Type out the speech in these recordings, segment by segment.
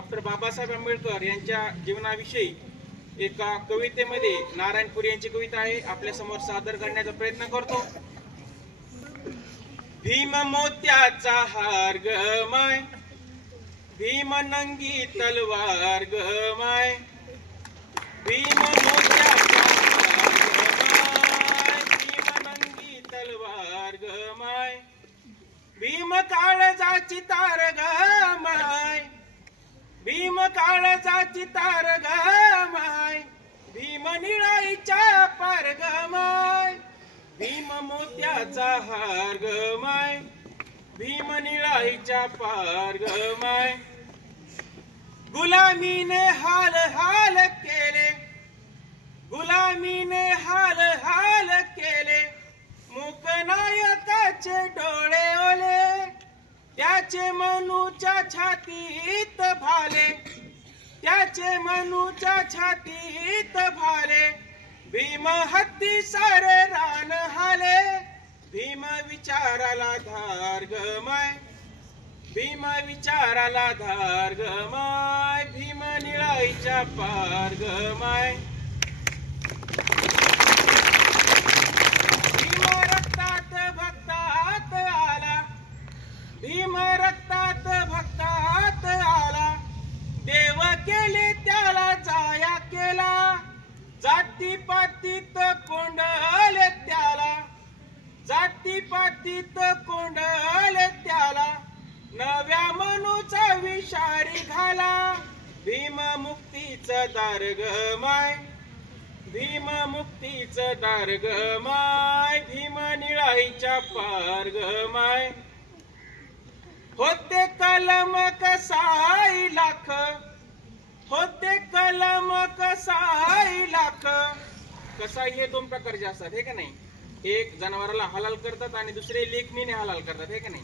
Doctor Babasaheb Ambedkar यांच्या जीवनाविषयी एका कवितेमध्ये नारायणपुरी यांची कविता आहे, आपल्या समोर सादर करण्याचा प्रयत्न करतो। भीम मोत्याचा हार ग माय, भीम नंगी तलवार ग माय, भीम मोत्याचा हार ग माय, भीम नंगी तलवार ग माय, भीम काळजाची तार ग माय, भीम काळजाची तार ग माय, भीम निळाईच्या पार ग माय, भीम मोत्याचा हार ग माय, भीम निळाईच्या पार ग माय। गुलामीने हाल हाल केले, गुलामीने हाल हाल केले, मूकनायकाचे डोळे ओले, त्याचे मनूच्या छातीत भाले, त्याचे मनूच्या छातीत भाले, भीम हत्ती सारे रान हाले, भीम विचाराला धार ग माय, भीम विचाराला धार ग माय, भीम निळाईच्या पार ग माय। भीम रक्तात भक्तात आला, भीम रक्तात भक्तात आला, देव केले त्याला जाया केला, जातीपातीत कोंडले त्याला, जातीपातीत कोंडले त्याला, नव्या मनूचा विषारी घाला, भीम मुक्तीचं दार ग माय, भीम मुक्तीचं दार ग माय, भीम निळाईच्या पार ग माय। होते कलम कसाई लाख, होते कलम कसाई लाख, कसाई हे दोन प्रकारचे असतात हे का नाही, एक जनावराला हलाल करतात आणि दुसरे लेखणीने हलाल करतात हे का नाही।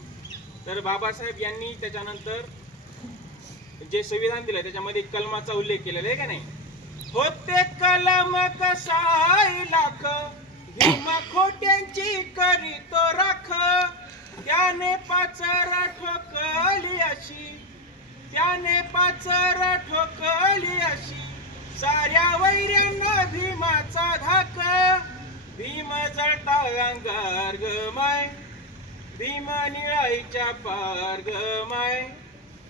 तर बाबासाहेब यांनी त्याच्यानंतर जे संविधान दिलं त्याच्यामध्ये कलमाचा उल्लेख केलेला आहे का नाही। होते कलम कसाई लाख, भीम खोट्यांची करीतो राख, त्याने पाचर ठोकली अशी, त्याने पाचर ठोकली अशी, साऱ्या वैऱ्यांना भीमाचा धाक, भीम जळता अंगार ग माय, भीम निळाईच्या पार ग माय,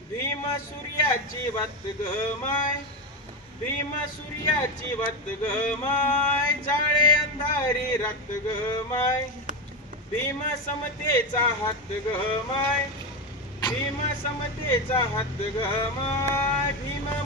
भीम सूर्याची वात ग माय, भीम सूर्याची वात ग माय, जाळे अंधारी रात ग माय, भीम समतेचा हात ग माय, भीम समतेचा हात ग माय।